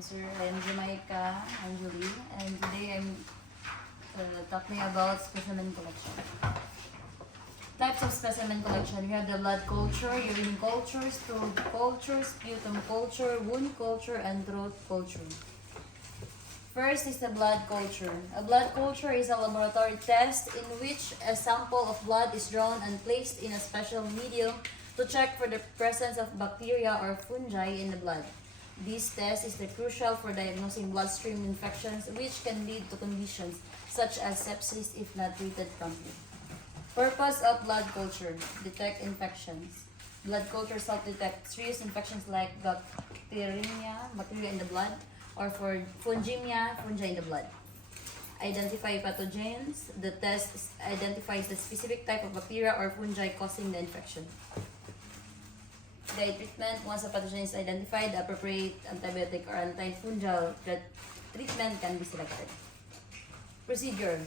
sir. I am Gemaica, Anjali, and today I'm talking about specimen collection. Types of specimen collection. We have the blood culture, urine culture, stool culture, sputum culture, wound culture, and throat culture. First is the blood culture. A blood culture is a laboratory test in which a sample of blood is drawn and placed in a special medium to check for the presence of bacteria or fungi in the blood. This test is crucial for diagnosing bloodstream infections, which can lead to conditions such as sepsis if not treated promptly. Purpose of blood culture: detect infections. Blood cultures help detect serious infections like bacteremia, bacteria in the blood, or for fungemia, fungi in the blood. Identify pathogens. The test identifies the specific type of bacteria or fungi causing the infection. Guide treatment. Once a pathogen is identified, the appropriate antibiotic or antifungal treatment can be selected. Procedure.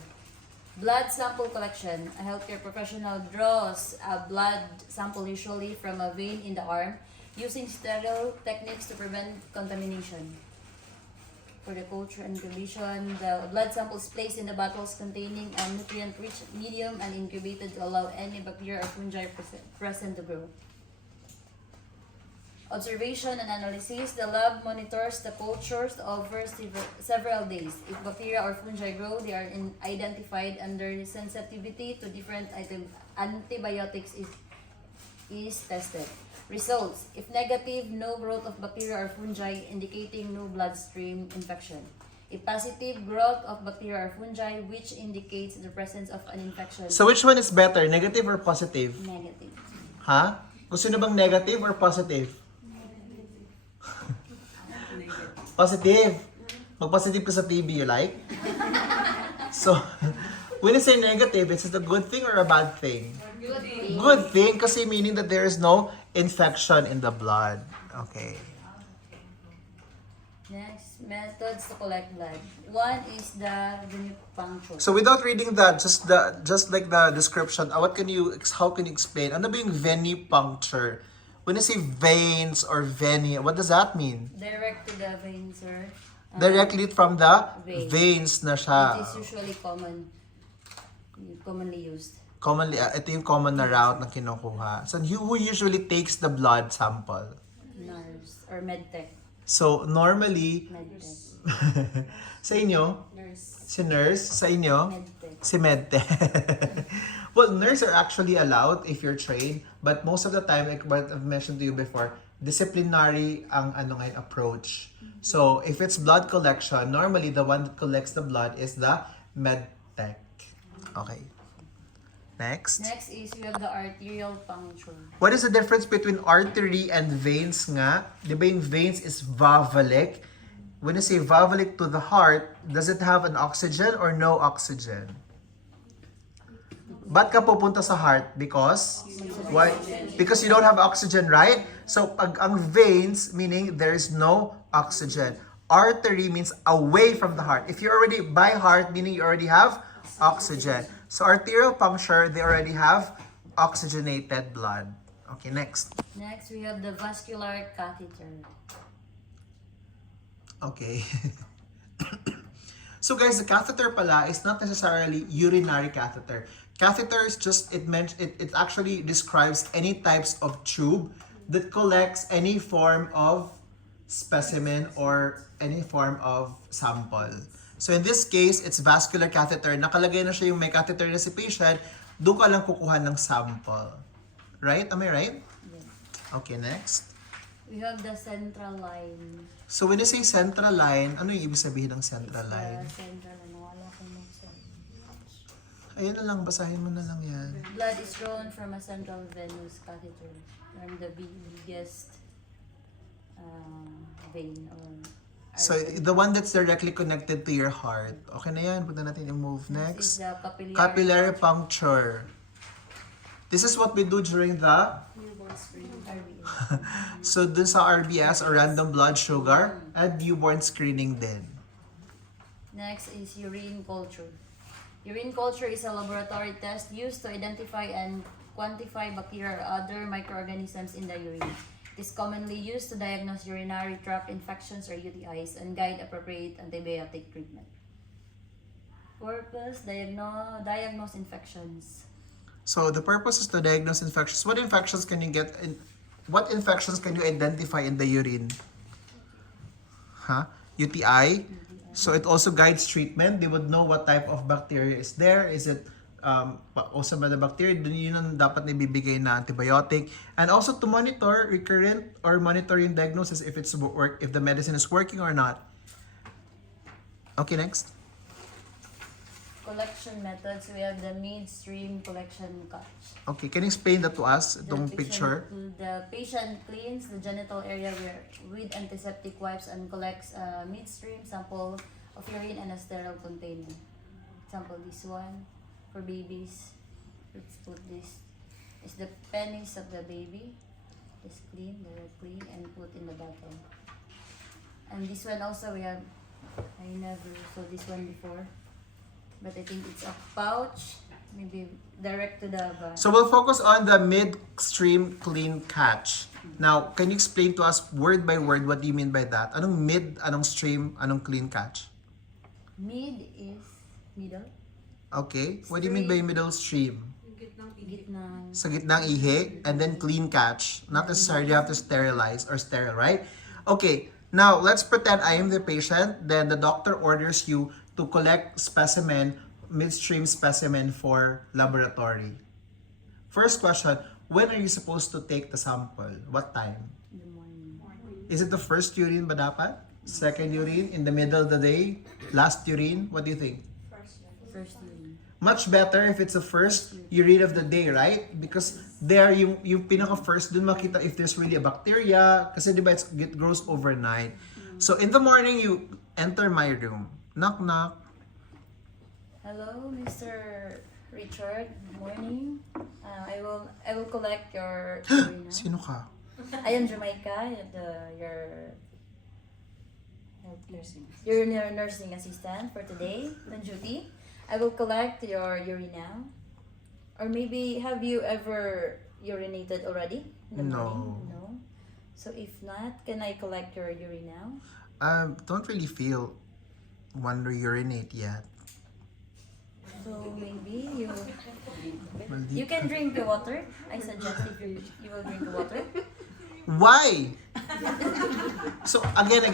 Blood sample collection. A healthcare professional draws a blood sample usually from a vein in the arm using sterile techniques to prevent contamination. For the culture and incubation, the blood sample is placed in the bottles containing a nutrient-rich medium and incubated to allow any bacteria or fungi present to grow. Observation and analysis. The lab monitors the cultures over several days. If bacteria or fungi grow, they are identified under sensitivity to different antibiotics is tested. Results. If negative, no growth of bacteria or fungi, indicating no bloodstream infection. If positive, growth of bacteria or fungi, which indicates the presence of an infection. So which one is better, negative or positive? Negative. Ha? Gusto nyo bang negative or positive? Positive. Mag-positive ka sa TV, you like? So, when you say negative, is it a good thing or a bad thing? Good thing. Good thing kasi meaning that there is no infection in the blood. Okay. Next, methods to collect blood. One is the venipuncture. So without reading that, just like the description, how can you explain? Ano ba yung venipuncture? When you say veins or veni, what does that mean? Direct to the vein, sir. Directly from the Vein. veins na siya. It is usually commonly used. Commonly, ito yung common na route na kinukuha. So who usually takes the blood sample? Nurse or medtech. So normally, Medtech. sa inyo, Nurse. si nurse, sa inyo, Medtech. si medtech. Well, nurse are actually allowed if you're trained, but most of the time, like what I've mentioned to you before, disciplinary ang approach. So, if it's blood collection, normally the one that collects the blood is the medtech. Okay. Next. Next is we have the arterial puncture. What is the difference between artery and veins nga? Di ba yung veins is valvulic? When you say valvulic to the heart, does it have an oxygen or no oxygen? Ba't ka pupunta sa heart? Because? Why? Because you don't have oxygen, right? So, pag ang veins, meaning there is no oxygen. Artery means away from the heart. If you're already by heart, meaning you already have oxygen. So, arterial puncture, they already have oxygenated blood. Okay, next. Next, we have the vascular catheter. Okay. So guys, the catheter pala is not necessarily urinary catheter. Catheter is just, it actually describes any types of tube that collects any form of specimen or any form of sample. So in this case, it's vascular catheter. Nakalagay na siya yung may catheter na si patient, doon ka lang kukuha ng sample. Right? Am I right? Yes. Okay, next. We have the central line. So when you say central line, ano yung ibig sabihin ng central line? The central line. Wala akong mag-say. Ayun na lang, basahin mo na lang yan. Blood is drawn from a central venous catheter, from the biggest vein or So, the one that's directly connected to your heart. Okay na yan, punta natin yung move This is next. the Capillary puncture. This is what we do during the, RBS. so dun sa RBS or random blood sugar and newborn screening din. Next is urine culture. Urine culture is a laboratory test used to identify and quantify bacteria or other microorganisms in the urine. It is commonly used to diagnose urinary tract infections or UTIs and guide appropriate antibiotic treatment. Purpose, diagnose infections. So the purpose is to diagnose infections. What infections can you get in? What infections can you identify in the urine? Huh? UTI. So it also guides treatment. They would know what type of bacteria is there. Is it also by the bacteria? Yun ang dapat nibibigay na antibiotic. And also to monitor recurrent or monitoring diagnosis if if the medicine is working or not. Okay, next. Collection methods, we have the midstream collection catch. Okay, can you explain that to us? Itong The picture. The patient cleans the genital area with antiseptic wipes and collects a midstream sample of urine and a sterile container. Example, this one for babies. Let's put this. Is the penis of the baby. Just clean directly and put in the bottle. And this one also we have. I never saw this one before. But I think it's a pouch, maybe direct to the So we'll focus on the midstream clean catch. Now, can you explain to us word by word what do you mean by that? Anong mid, anong stream, anong clean catch? Mid is middle. Okay. What do you mean by middle stream? Gitnang. Sa gitnang ihi, and then clean catch. Not necessarily you have to sterilize or sterile, right? Okay. Now, let's pretend I am the patient. Then the doctor orders you to collect specimen, midstream specimen for laboratory. First question, when are you supposed to take the sample? What time? In the morning. Is it the first urine ba dapat? Second urine? In the middle of the day? Last urine? What do you think? First urine. Much better if it's the first urine of the day, right? Because there, yung pinaka-first, dun makita if there's really a bacteria. Kasi diba it grows overnight. So in the morning, you enter my room. Knock, knock. Hello, Mr. Richard. Good morning. I will collect your urine. Sino ka? I am Gemaica, your nursing assistant for today on duty. I will collect your urine now. Or maybe have you ever urinated already in the morning? No. So if not, can I collect your urine now? Don't really feel want to urinate yet. So maybe you can drink the water. I suggest if you will drink the water. Why? So again,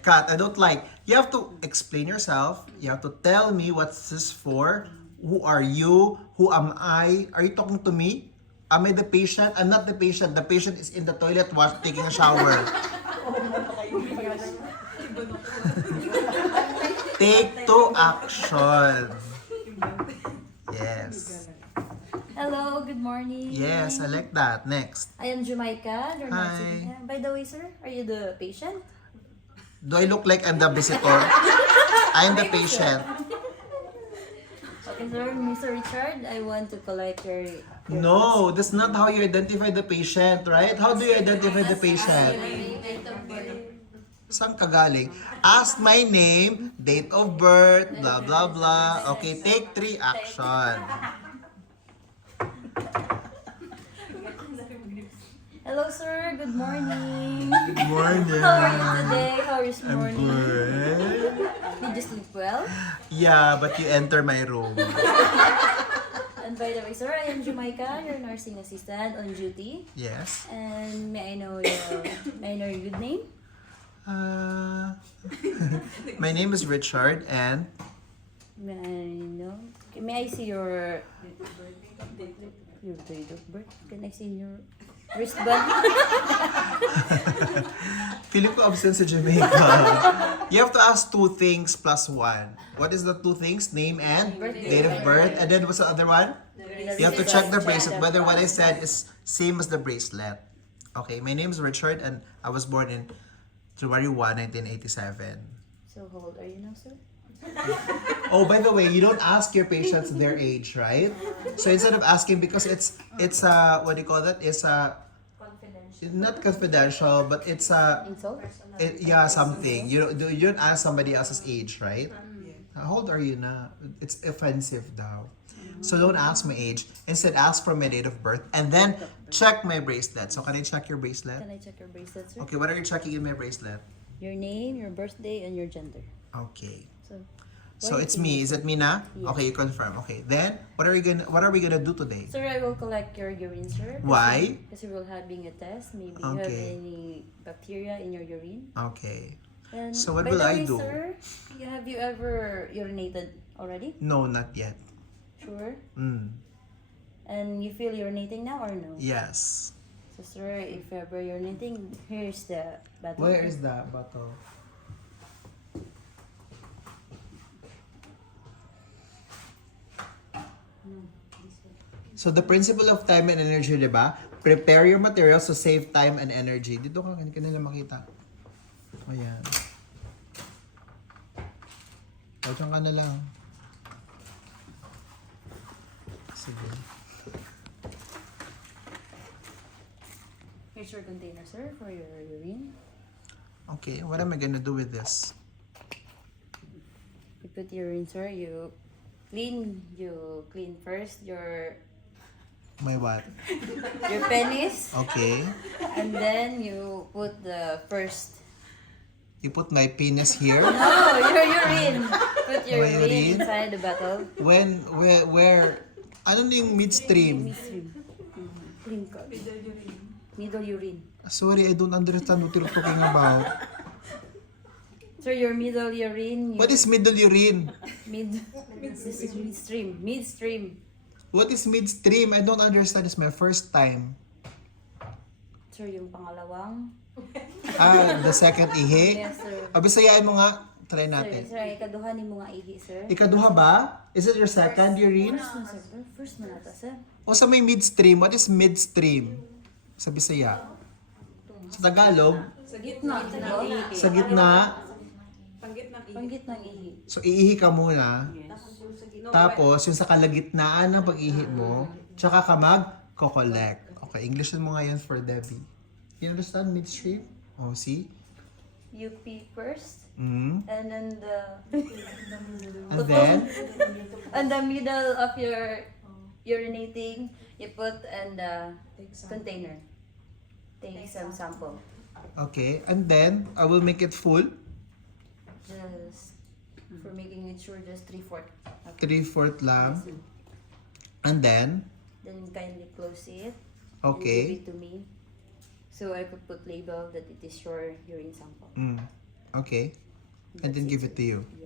Kat, I don't like. You have to explain yourself. You have to tell me what's this for. Who are you? Who am I? Are you talking to me? Am I the patient? I'm not the patient. The patient is in the toilet taking a shower. Take two action. Yes. Hello, good morning. Yes, I like that. Next. I am Gemaica. Your Hi. nursing. By the way, sir, are you the patient? Do I look like I'm the visitor? I'm the patient. Okay, sir, Mr. Richard, I want to collect your No, that's not how you identify the patient, right? How do you identify the patient? Saan ka galing? Ask my name, date of birth, blah, blah, blah. Okay, take 3 action. Hello, sir. Good morning. Good morning. How are you today? How is I'm morning? good. Did you sleep well? Yeah, but you enter my room. And by the way, sir, I am Gemaica, your nursing assistant on duty. Yes. And may I know your good name? My name is Richard and May I see your date of birth? Can I see your wristband? feeling ko absent sa Jamaica. You have to ask 2 things plus 1. What is the 2 things? Name and date of birth. And then what's the other one? You have to check the bracelet whether what I said is same as the bracelet. Okay, my name is Richard and I was born in February 1, 1987. So how old are you now, sir? Oh, by the way, you don't ask your patients their age, right? So instead of asking, because it's what do you call that? It's not confidential, but it's Insult? something. You don't ask somebody else's age, right? How old are you now? It's offensive daw. So don't ask my age. Instead, ask for my date of birth. And then check my bracelet. So can I check your bracelet? Can I check your bracelet, sir? Okay, what are you checking in my bracelet? Your name, your birthday, and your gender. Okay. So, So why it's you me. think Is it me na? Yes. Okay, you confirm. Okay. Then what are we gonna do today? Sir, I will collect your urine, sir. Why? Because we will having a test. Maybe you have Okay. any bacteria in your urine. Okay. And So what by will the I way, do? Sir, have you ever urinated already? No, not yet. Sure. Mm. And you feel urinating now or no? Yes. So, sir, if ever urinating, here's the bottle. Where is the bottle? So the principle of time and energy, di ba? Prepare your materials to save time and energy. Dito ka, hindi ka nila makita. Ayan. Diyan ka na lang. Sige. Here's your container, sir, for your urine. Okay, what am I gonna do with this? You put your urine, sir. You clean first your My what? penis, Okay. and then you put the first. You put my penis here? No, your urine. Put your My urine? urine inside the bottle. When, where? Ano na yung midstream? Midstream. Clean ka. Middle urine. Sorry, I don't understand what you're talking about. So your middle urine. What is middle urine? This is midstream. Midstream. What is midstream? I don't understand. It's my first time. So yung pangalawang. The second ihi? Yes, sir. Bisayaan mo nga. Try Sir, natin. sir, ikaduha ni mga ihi, sir. Ikaduha ba? Is it your second urine? First na, sir. First na nata, sir. O sa may midstream? What is midstream? Sa Bisaya? Sa Tagalog? Sa gitna. Sa gitna? Panggit ng ihi. So, iihi ka muna. Tapos, yung sa kalagitnaan ng pag-ihi mo, tsaka ka mag-collect. Okay, Englishin mo nga yan for Debbie. You understand midstream? Oh, see? You pee first, Mm. and then And then, in the middle of your urinating, you put in the container. Take some sample. okay. And then, I will make it full. Just for making it sure, just 3/4. 3/4 lang. And then, Then kindly close it. okay. And give it to me. So I could put label that it is your urine sample. Mm. Okay. And then That's give it to you. Yes.